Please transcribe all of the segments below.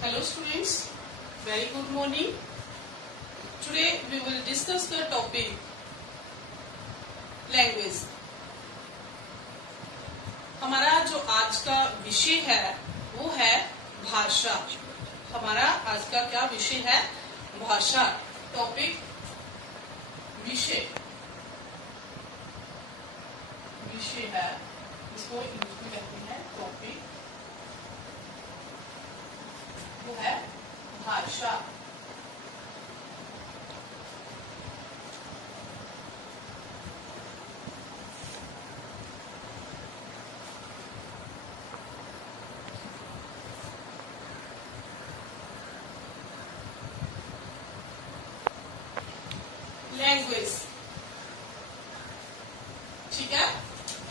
Hello students, very good morning. Today we will discuss the topic language. हमारा जो आज का विषय है वो है भाषा. हमारा आज का क्या विषय है? भाषा. टॉपिक विषय है, इसको इंग्लिश में कहते हैं टॉपिक. वो है भाषा. लैंग्वेज, ठीक है.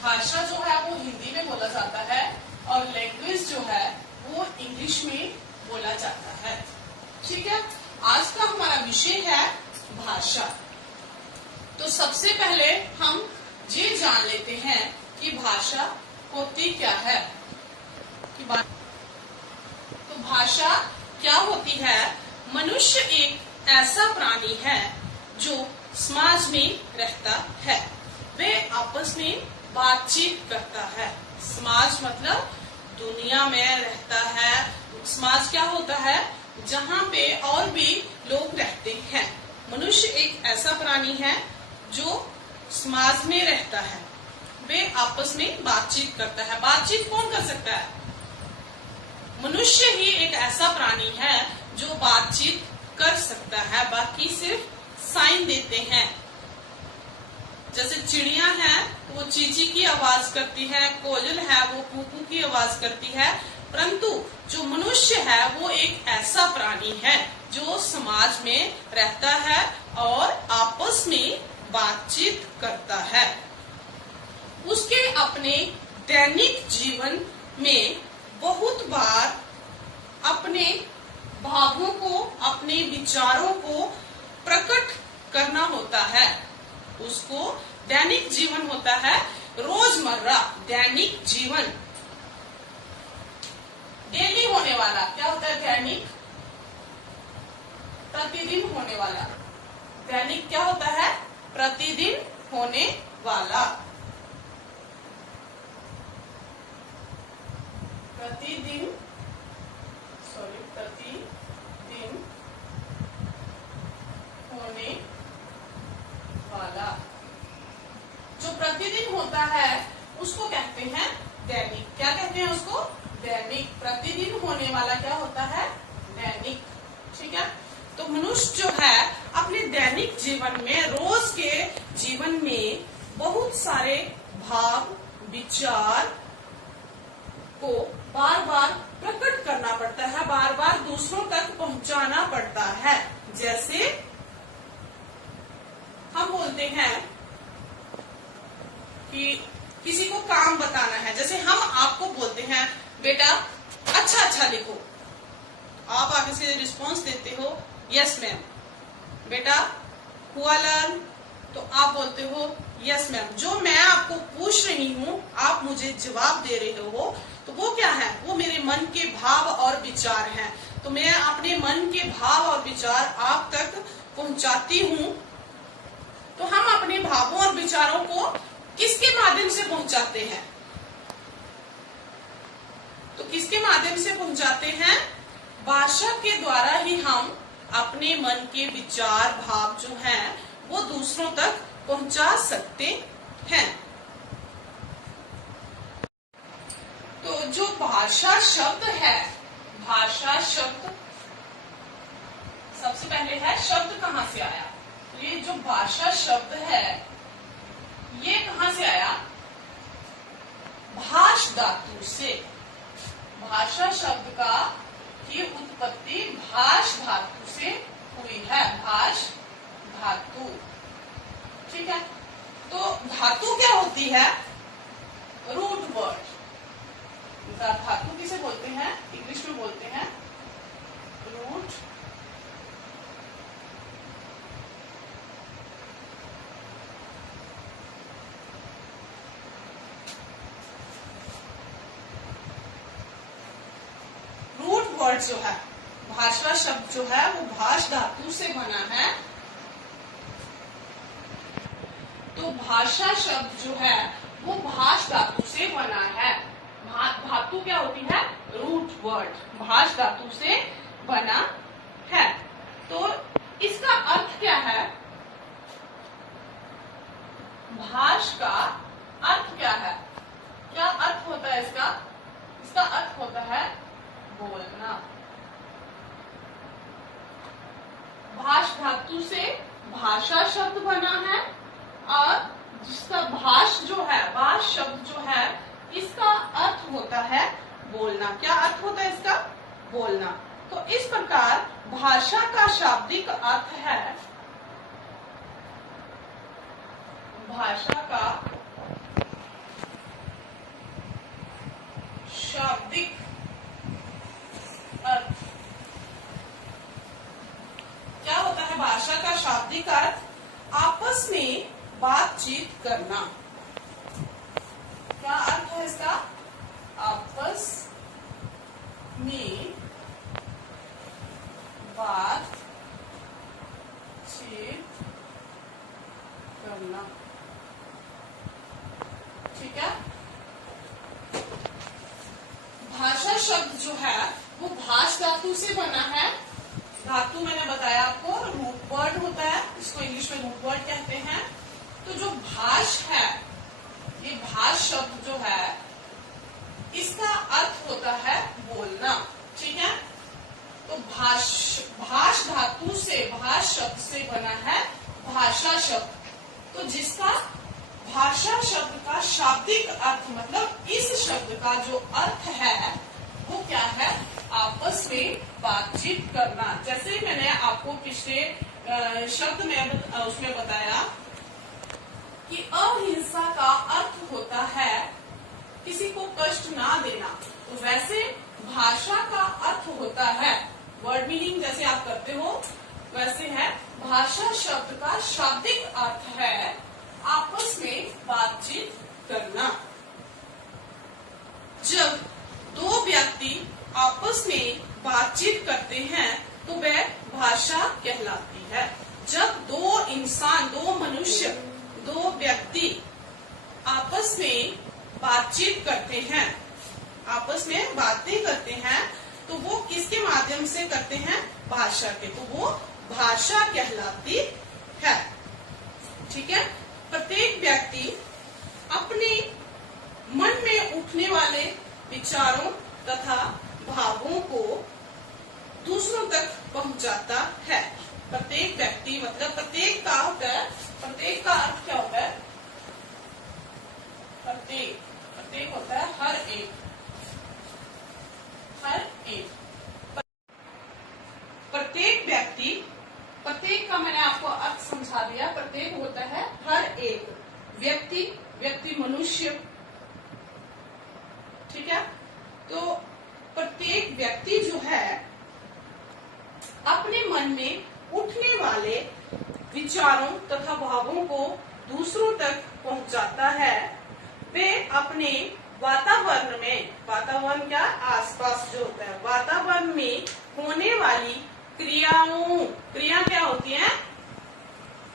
भाषा जो है वो हिंदी में बोला जाता है और लैंग्वेज जो है वो इंग्लिश में बोला जाता है. ठीक है. आज का हमारा विषय है भाषा. तो सबसे पहले हम ये जान लेते हैं कि भाषा होती क्या है. तो भाषा क्या होती है? मनुष्य एक ऐसा प्राणी है जो समाज में रहता है. वह आपस में बातचीत करता है. समाज मतलब दुनिया में रहता है. समाज क्या होता है? जहाँ पे और भी लोग रहते हैं. मनुष्य एक ऐसा प्राणी है जो समाज में रहता है. वे आपस में बातचीत करता है. बातचीत कौन कर सकता है? मनुष्य ही एक ऐसा प्राणी है जो बातचीत कर सकता है. बाकी सिर्फ साइन देते हैं. जैसे चिड़िया है वो चींची की आवाज करती है, कोयल है वो कूकू की आवाज करती है, परंतु जो मनुष्य है वो एक ऐसा प्राणी है जो समाज में रहता है और आपस में बातचीत करता है. उसके अपने दैनिक जीवन में बहुत बार अपने भावों को, अपने विचारों को प्रकट करना होता है. उसको दैनिक जीवन होता है, रोजमर्रा दैनिक जीवन, डेली होने वाला. क्या होता है? दैनिक, प्रतिदिन होने वाला. दैनिक क्या होता है? प्रतिदिन होने वाला. प्रतिदिन होने वाला. जो प्रतिदिन होता है उसको कहते हैं दैनिक. क्या कहते हैं उसको? दैनिक. प्रतिदिन होने वाला क्या होता है? दैनिक. ठीक है. तो मनुष्य जो है अपने दैनिक जीवन में, रोज के जीवन में बहुत सारे भाव, विचार को बार बार प्रकट करना पड़ता है, बार बार दूसरों तक पहुंचाना पड़ता है. जैसे हम बोलते हैं कि किसी को काम बताना है. जैसे हम आपको बोलते हैं बेटा अच्छा लिखो. आप आगे से रिस्पॉन्स देते हो यस मैम. बेटा हुआ लर्न, तो आप बोलते हो यस मैम. जो मैं आपको पूछ रही हूँ आप मुझे जवाब दे रहे हो, तो वो क्या है? वो मेरे मन के भाव और विचार हैं. तो मैं अपने मन के भाव और विचार आप तक पहुंचाती हूँ. तो हम अपने भावों और विचारों को किसके माध्यम से पहुंचाते हैं? तो किसके माध्यम से पहुंचाते हैं? भाषा के द्वारा ही हम अपने मन के विचार, भाव जो हैं वो दूसरों तक पहुंचा सकते हैं. तो जो भाषा शब्द है, भाषा शब्द सबसे पहले है, शब्द कहाँ से आया? ये जो भाषा शब्द है ये कहाँ से आया? भाष धातु से. भाषा शब्द की उत्पत्ति भाष धातु से हुई है. भाष धातु. ठीक है. तो धातु क्या होती है? Root word. धातु किसे बोलते हैं? इंग्लिश में बोलते हैं रूट वर्ड जो है भाषा शब्द जो है वो भाष धातु से बना है। तो भाषा शब्द जो है वो भाष धातु से बना है। धातु क्या होती है? Root word. भाष धातु से बना है। तो इसका अर्थ क्या है? भाष का अर्थ क्या है? क्या अर्थ होता है इसका? इसका अर्थ होता है बोलना। भाष धातु से भाषा शब्द बना है और जिसका भाष जो है, भाष शब्द जो है, इसका अर्थ होता है बोलना। क्या अर्थ होता है इसका? बोलना। तो इस प्रकार भाषा का शाब्दिक अर्थ है, भाषा का शाब्दिक अर्थ क्या होता है? भाषा का शाब्दिक अर्थ आपस में बातचीत करना। क्या अर्थ है इसका? आपस में बातचीत करना। ठीक है। भाषा शब्द जो है वो भाष धातु से बना है। धातु मैंने बताया आपको रूट वर्ड होता है, इसको इंग्लिश में रूट वर्ड कहते हैं। तो जो भाष है, ये भाष शब्द जो है, इसका अर्थ होता है बोलना। ठीक है। तो भाष धातु से, भाष शब्द से बना है भाषा शब्द। तो जिसका भाषा शब्द का शाब्दिक अर्थ, मतलब इस शब्द का जो अर्थ है वो क्या है? आपस में बातचीत करना। जैसे मैंने आपको पिछले शब्द में उसमें बताया कि अहिंसा का अर्थ होता है किसी को कष्ट ना देना, तो वैसे भाषा का अर्थ होता है, वर्ड मीनिंग जैसे आप करते हो वैसे है, भाषा शब्द का शाब्दिक अर्थ है आपस में बातचीत करना। जब दो व्यक्ति आपस में बातचीत करते हैं तो वह भाषा कहलाती है। जब दो इंसान, दो मनुष्य, दो व्यक्ति आपस में बातचीत करते हैं, आपस में बातें करते हैं, तो वो किसके माध्यम से करते हैं? भाषा के। तो वो भाषा कहलाती है। ठीक है। प्रत्येक व्यक्ति अपने मन में उठने वाले विचारों तथा भावों को दूसरों तक पहुंचाता है। प्रत्येक व्यक्ति मतलब प्रत्येक का होता है, प्रत्येक का अर्थ क्या होता है? प्रत्येक, प्रत्येक होता है हर एक, हर एक। प्रत्येक व्यक्ति, प्रत्येक का मैंने आपको अर्थ समझा दिया। प्रत्येक होता है हर एक व्यक्ति, व्यक्ति मनुष्य। ठीक है। तो प्रत्येक व्यक्ति जो है अपने मन में उठने वाले विचारों तथा भावों को दूसरों तक पहुंचाता है। वे अपने वातावरण में, वातावरण क्या? आसपास जो होता है, वातावरण में होने वाली क्रियाओं, क्रिया क्या होती है?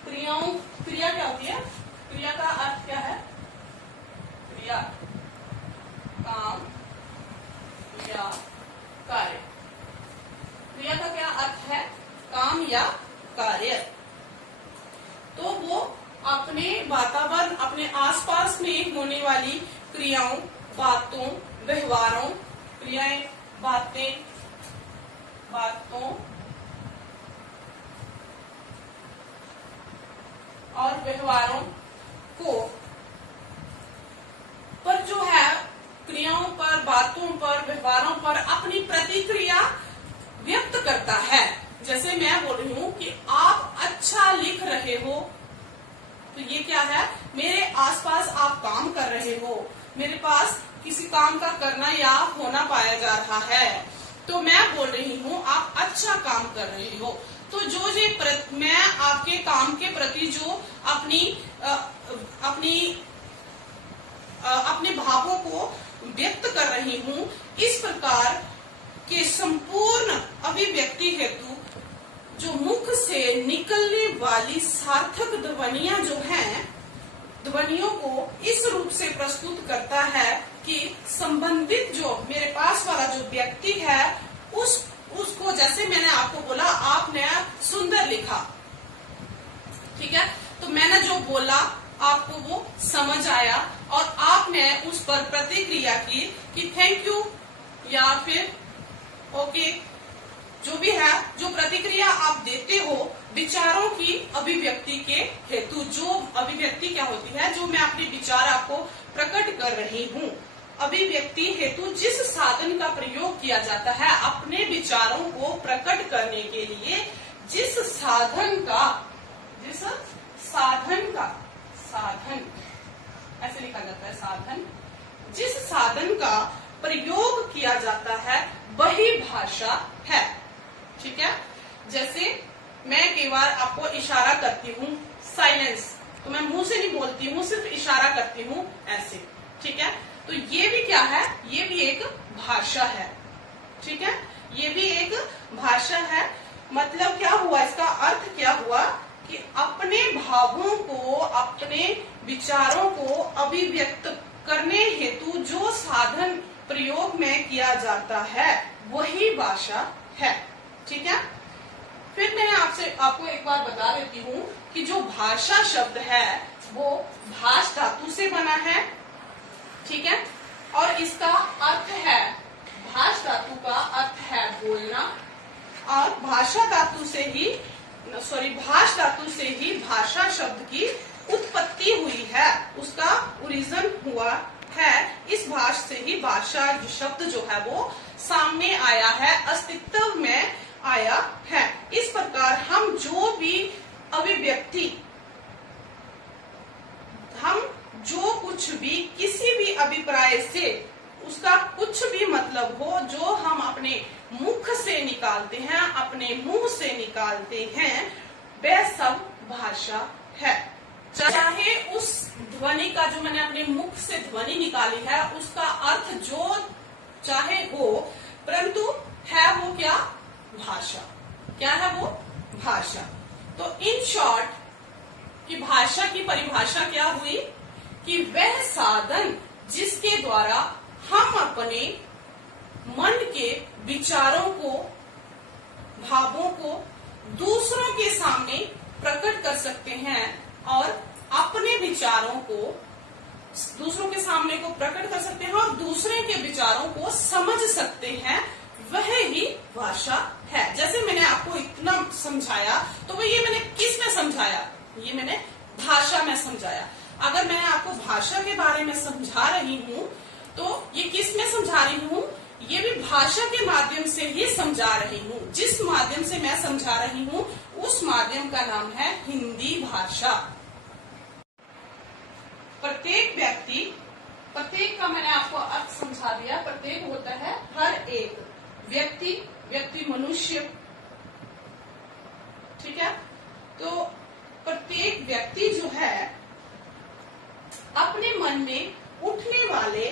क्रियाओं, क्रिया क्या होती है? क्रिया का अर्थ क्या है? क्रिया, काम या कार्य। क्रिया का क्या अर्थ है? काम या कार्य। तो वो अपने वातावरण, अपने आसपास में होने वाली क्रियाओं, बातों, व्यवहारों, क्रियाएं, बातें, बातों और व्यवहारों को पर जो है, क्रियाओं पर, बातों पर, व्यवहारों पर अपनी प्रतिक्रिया व्यक्त करता है। जैसे मैं बोल रही हूँ कि आप अच्छा लिख रहे हो, तो ये क्या है? मेरे आसपास आप काम कर रहे हो, मेरे पास किसी काम का करना या होना पाया जा रहा है, तो मैं बोल रही हूँ आप अच्छा काम कर रहे हो। तो जो ये मैं आपके काम के प्रति जो अपने भावों को व्यक्त कर रही हूँ, इस प्रकार के संपूर्ण अभिव्यक्ति हेतु जो मुख से निकलने वाली सार्थक ध्वनियां जो हैं, ध्वनियों को इस रूप से प्रस्तुत करता है कि संबंधित जो मेरे पास वाला जो व्यक्ति है उसको, जैसे मैंने आपको बोला, आपने सुंदर लिखा, ठीक है, तो मैंने जो बोला आपको वो समझ आया और आपने उस पर प्रतिक्रिया की कि थैंक यू या फिर ओके, जो भी है, जो प्रतिक्रिया आप देते हो विचारों की अभिव्यक्ति के हेतु। जो अभिव्यक्ति क्या होती है, जो मैं अपने विचार आपको प्रकट कर रही हूँ। अभिव्यक्ति हेतु जिस साधन का प्रयोग किया जाता है अपने विचारों को प्रकट करने के लिए, जिस साधन ऐसे लिखा जाता है, साधन, जिस साधन का प्रयोग किया जाता है वही भाषा है, ठीक है। जैसे मैं कई बार आपको इशारा करती हूँ, साइलेंस, तो मैं मुंह से नहीं बोलती हूँ, सिर्फ इशारा करती हूँ ऐसे, ठीक है, तो ये भी क्या है, ये भी एक भाषा है, ठीक है, ये भी एक भाषा है। मतलब क्या हुआ, इसका अर्थ क्या हुआ कि अपने भावों को, अपने विचारों को अभिव्यक्त करने हेतु जो साधन प्रयोग में किया जाता है वही भाषा है, ठीक है। फिर मैं आपको एक बार बता देती हूँ कि जो भाषा शब्द है वो भाष धातु से बना है, ठीक है, और इसका अर्थ है, भाष धातु का अर्थ है बोलना, और भाष धातु से ही भाषा शब्द की उत्पत्ति हुई है, उसका ओरिजिन हुआ है। इस भाष से ही भाषा शब्द जो है वो सामने आया है, अस्तित्व में आया है। इस प्रकार हम जो भी अभिव्यक्ति, हम जो कुछ भी किसी भी अभिप्राय से उसका कुछ भी मतलब हो, जो हम अपने मुख से निकालते हैं, अपने मुंह से निकालते हैं, वह सब भाषा है। चाहे उस ध्वनि का, जो मैंने अपने मुख से ध्वनि निकाली है, उसका अर्थ जो चाहे हो, परंतु है वो क्या, भाषा। क्या है वो, भाषा। तो इन शॉर्ट कि भाषा की परिभाषा क्या हुई कि वह साधन जिसके द्वारा हम अपने मन के विचारों को, भावों को दूसरों के सामने प्रकट कर सकते हैं और अपने विचारों को दूसरों के सामने को प्रकट कर सकते हैं और दूसरे के विचारों को समझ सकते हैं, वह ही भाषा है। जैसे मैंने आपको इतना समझाया, तो वो ये मैंने किस में समझाया, ये मैंने भाषा में समझाया। अगर मैं आपको भाषा के बारे में समझा रही हूँ तो ये किस में समझा रही हूँ, ये भी भाषा के माध्यम से ही समझा रही हूँ। जिस माध्यम से मैं समझा रही हूँ उस माध्यम का नाम है हिंदी भाषा। प्रत्येक व्यक्ति, प्रत्येक का मैंने आपको अर्थ समझा दिया। प्रत्येक होता है हर एक व्यक्ति, व्यक्ति मनुष्य, ठीक है। तो प्रत्येक व्यक्ति जो है अपने मन में उठने वाले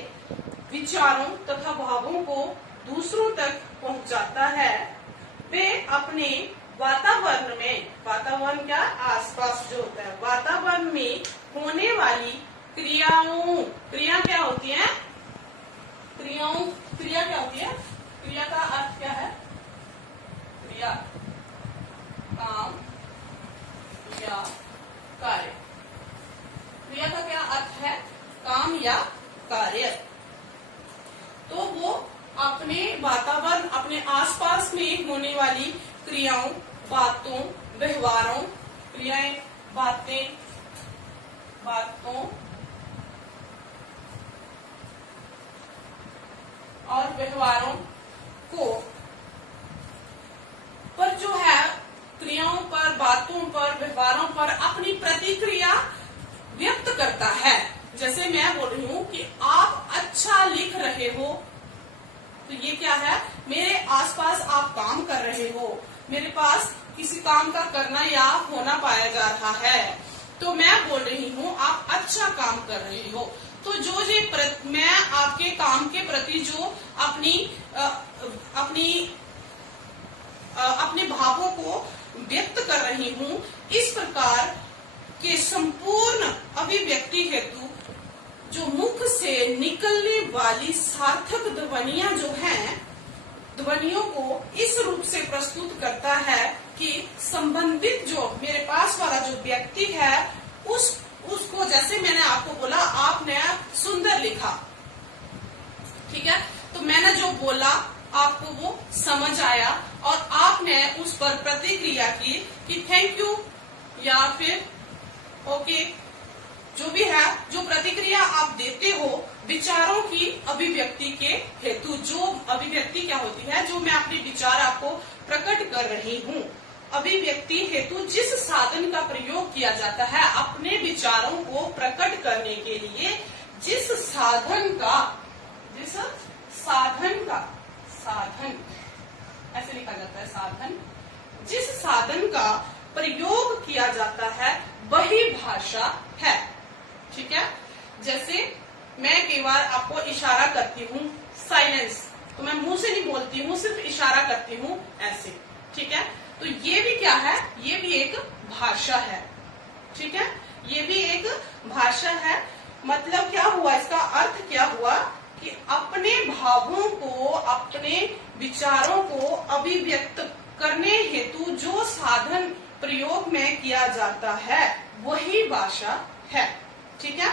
विचारों तथा भावों को दूसरों तक पहुंचाता है। वे अपने वातावरण में, वातावरण क्या, आसपास जो होता है, वातावरण में होने वाली क्रियाओं, क्रिया क्या होती है, क्रिया क्या होती है, क्रिया का अर्थ क्या है, क्रिया, काम या कार्य। क्रिया का क्या अर्थ है, काम या कार्य। तो वो अपने वातावरण, अपने आसपास में होने वाली क्रियाओं, बातों, व्यवहारों, क्रियाएं, बातों और व्यवहारों को पर जो है, क्रियाओं पर, बातों पर, व्यवहारों पर अपनी प्रतिक्रिया व्यक्त करता है। जैसे मैं बोल रही हूँ कि आप अच्छा लिख रहे हो, तो ये क्या है, मेरे आसपास आप काम कर रहे हो, मेरे पास किसी काम का करना या होना पाया जा रहा है, तो मैं बोल रही हूँ आप अच्छा काम कर रहे हो। तो जो ये मैं आपके काम के प्रति जो अपनी रही हूँ, इस प्रकार के संपूर्ण अभिव्यक्ति हेतु जो मुख से निकलने वाली सार्थक ध्वनियां जो हैं, ध्वनियों को इस रूप से प्रस्तुत करता है कि संबंधित जो मेरे पास वाला जो व्यक्ति है उसको, जैसे मैंने आपको बोला, आपने सुंदर लिखा, ठीक है, तो मैंने जो बोला आपको वो समझ आया और आपने उस पर प्रतिक्रिया की कि थैंक यू या फिर ओके, जो भी है, जो प्रतिक्रिया आप देते हो विचारों की अभिव्यक्ति के हेतु। जो अभिव्यक्ति क्या होती है, जो मैं अपने विचार आपको प्रकट कर रही हूँ। अभिव्यक्ति हेतु जिस साधन का प्रयोग किया जाता है अपने विचारों को प्रकट करने के लिए, जिस साधन ऐसे लिखा जाता है, साधन, जिस साधन का प्रयोग किया जाता है वही भाषा है, ठीक है। जैसे मैं कई बार आपको इशारा करती हूँ, साइलेंस, तो मैं मुंह से नहीं बोलती हूँ, सिर्फ इशारा करती हूँ ऐसे, ठीक है, तो ये भी क्या है, ये भी एक भाषा है, ठीक है, ये भी एक भाषा है। मतलब क्या हुआ, इसका अर्थ क्या हुआ कि अपने भावों को, अपने विचारों को अभिव्यक्त करने हेतु जो साधन प्रयोग में किया जाता है वही भाषा है, ठीक है।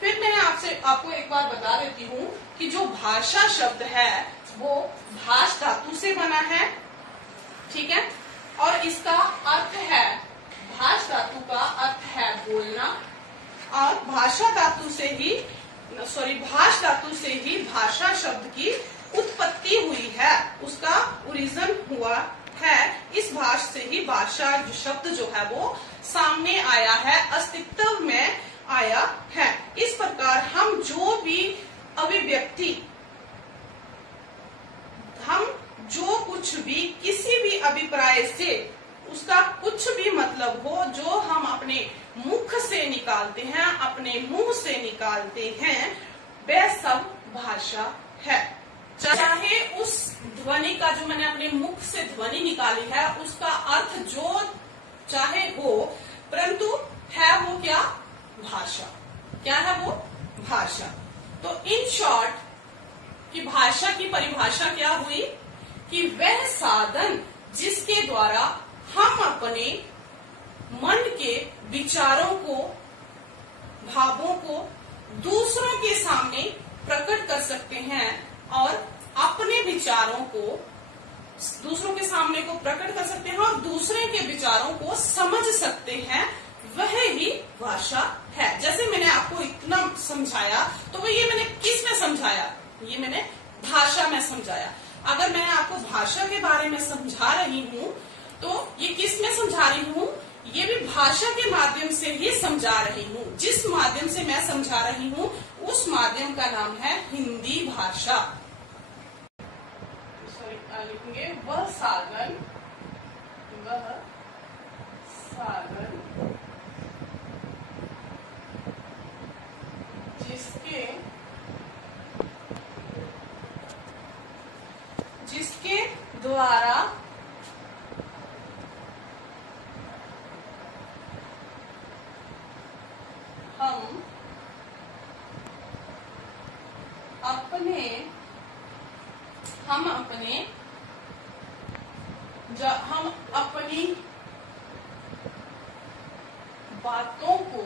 फिर मैं आपको एक बार बता देती हूँ कि जो भाषा शब्द है वो भाष धातु से बना है, ठीक है, और इसका अर्थ है, भाष धातु का अर्थ है बोलना, और भाष धातु से ही भाषा शब्द की उत्पत्ति हुई है, उसका ओरिजिन हुआ है। इस भाष से ही भाषा शब्द जो है वो सामने आया है, अस्तित्व में आया है। इस प्रकार हम जो भी अभिव्यक्ति, हम जो कुछ भी, किसी भी अभिप्राय से उसका कुछ भी मतलब हो, जो हम अपने मुख से निकालते हैं, अपने मुंह से निकालते हैं, वह सब भाषा है। चाहे उस ध्वनि का, जो मैंने अपने मुख से ध्वनि निकाली है, उसका अर्थ जो चाहे हो, परंतु है वो क्या, भाषा। क्या है वो, भाषा। तो इन शॉर्ट कि भाषा की परिभाषा क्या हुई कि वह साधन जिसके द्वारा हम अपने मन के विचारों को, भावों को दूसरों के सामने प्रकट कर सकते हैं और अपने विचारों को दूसरों के सामने को प्रकट कर सकते हैं और दूसरे के विचारों को समझ सकते हैं, वह ही भाषा है। जैसे मैंने आपको इतना समझाया, तो वो ये मैंने किस में समझाया, ये मैंने भाषा में समझाया। अगर मैं आपको भाषा के बारे में समझा रही हूँ तो ये किस में समझा रही हूँ, ये भी भाषा के माध्यम से ही समझा रही हूँ। जिस माध्यम से मैं समझा रही हूँ उस माध्यम का नाम है हिंदी भाषा। लिखेंगे वह साधन जिसके द्वारा हम अपनी बातों को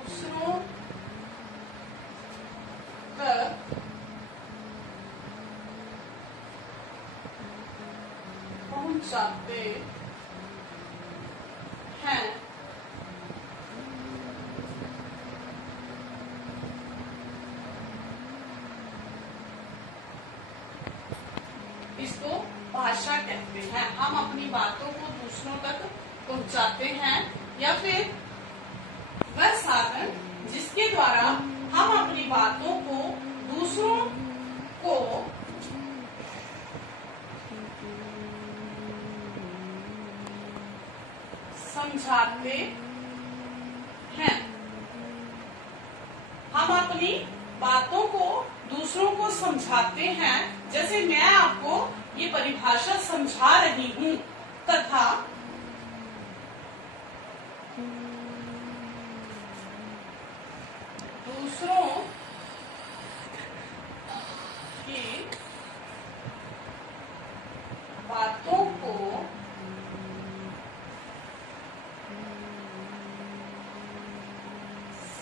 दूसरों तक पहुंचाते हैं। इसको भाषा कहते हैं। हम अपनी बातों को दूसरों तक पहुंचाते हैं, या फिर वह साधन जिसके द्वारा हम अपनी बातों को दूसरों को समझाते हैं। हम अपनी बातों को दूसरों को समझाते हैं, जैसे मैं आपको ये परिभाषा समझा रही हूं, तथा दूसरों की बातों को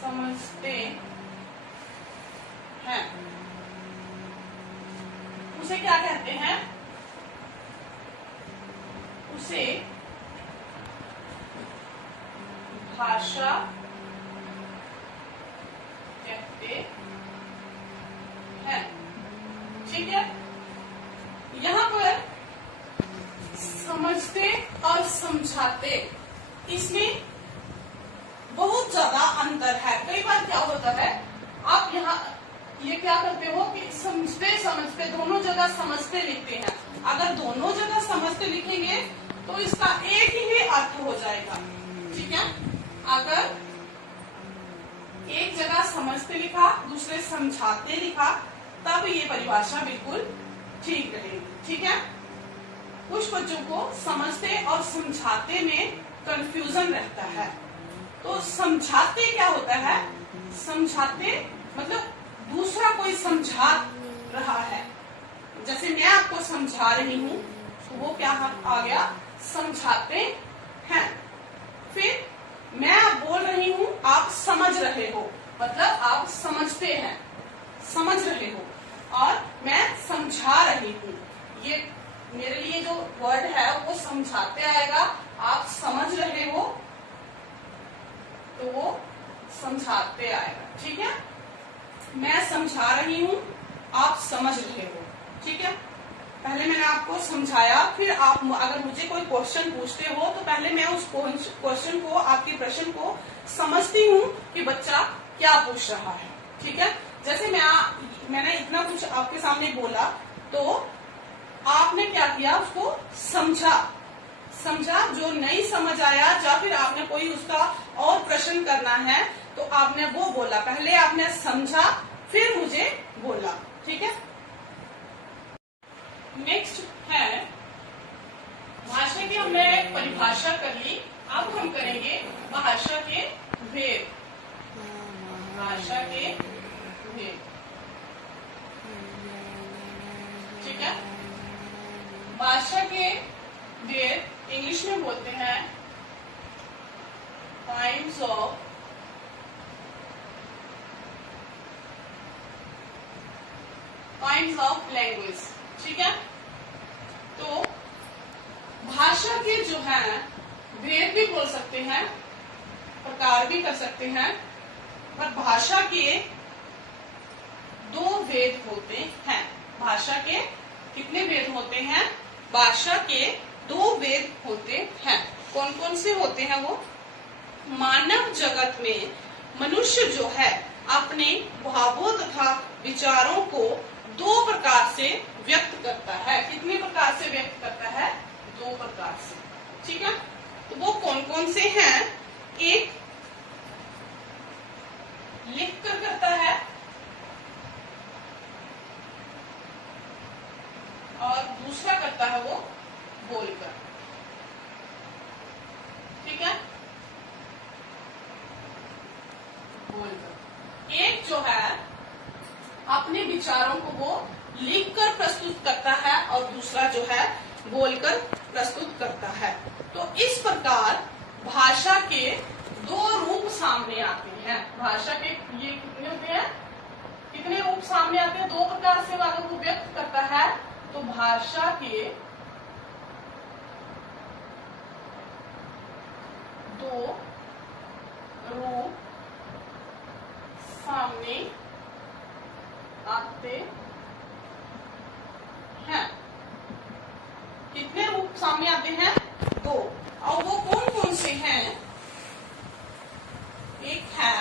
समझते हैं, उसे क्या कहते हैं? उसे भाषा कहते हैं। ठीक है, यहाँ पर समझते और समझाते, इसमें बहुत ज्यादा अंतर है। कई बार क्या होता है, आप यहाँ ये क्या करते हो कि समझते समझते दोनों जगह समझते लिखते हैं। अगर दोनों जगह समझते लिखेंगे तो इसका एक ही अर्थ हो जाएगा। ठीक है, अगर एक जगह समझते लिखा, दूसरे समझाते लिखा, तब ये परिभाषा बिल्कुल ठीक रहेगी। ठीक है, कुछ बच्चों को समझते और समझाते में कंफ्यूजन रहता है। तो समझाते क्या होता है? समझाते मतलब दूसरा कोई समझा रहा है, जैसे मैं आपको समझा रही हूं, तो वो क्या आ गया? समझाते हैं। फिर मैं आप बोल रही हूं, आप समझ रहे हो, मतलब आप समझते हैं, समझ रहे हो, और मैं समझा रही हूं, ये मेरे लिए जो वर्ड है वो समझाते आएगा। आप समझ रहे हो तो वो समझाते आएगा। ठीक है, मैं समझा रही हूं, आप समझ रहे हो। ठीक है, पहले मैंने आपको समझाया, फिर आप अगर मुझे कोई क्वेश्चन पूछते हो तो पहले मैं उस क्वेश्चन को, आपके प्रश्न को समझती हूँ कि बच्चा क्या पूछ रहा है। ठीक है, जैसे मैंने इतना कुछ आपके सामने बोला, तो आपने क्या किया? उसको समझा। जो नहीं समझ आया, या फिर आपने कोई उसका और प्रश्न करना है, तो आपने वो बोला। पहले आपने समझा, फिर मुझे बोला। ठीक है, नेक्स्ट है भाषा की हमने परिभाषा कर ली। अब हम करेंगे भाषा के भेद। भाषा के भेद, ठीक है। भाषा के भेद इंग्लिश में बोलते हैं काइंड्स ऑफ लैंग्वेज। ठीक है, तो भाषा के जो है भेद भी बोल सकते हैं, प्रकार भी कर सकते हैं, पर भाषा के दो भेद होते हैं। भाषा के कितने भेद होते हैं? भाषा के दो भेद होते हैं। कौन कौन से होते हैं वो? मानव जगत में मनुष्य जो है अपने भावों तथा विचारों को दो प्रकार से व्यक्त करता है। कितने प्रकार से व्यक्त करता है? दो प्रकार से। ठीक है, तो वो कौन कौन से हैं? एक लिख कर करता है, और दूसरा करता है वो बोलकर। ठीक है, बोलकर। एक जो है अपने विचारों को वो लिखकर प्रस्तुत करता है, और दूसरा जो है बोलकर प्रस्तुत करता है। तो इस प्रकार भाषा के दो रूप सामने आते हैं। भाषा के ये कितने होते हैं? कितने रूप सामने आते हैं? दो प्रकार से बातों को व्यक्त करता है। तो भाषा के दो रूप सामने आते हैं। कितने रूप सामने आते हैं? दो। और वो कौन कौन से हैं? एक है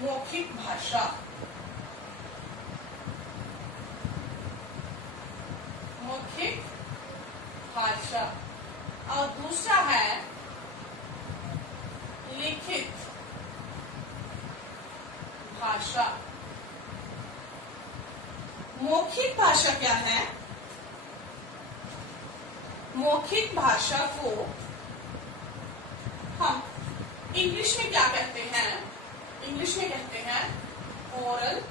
मौखिक भाषा, मौखिक भाषा, और दूसरा है लिखित भाषा, मौखिक भाषा क्या है? मौखिक भाषा को हम इंग्लिश में क्या कहते हैं? इंग्लिश में कहते हैं ओरल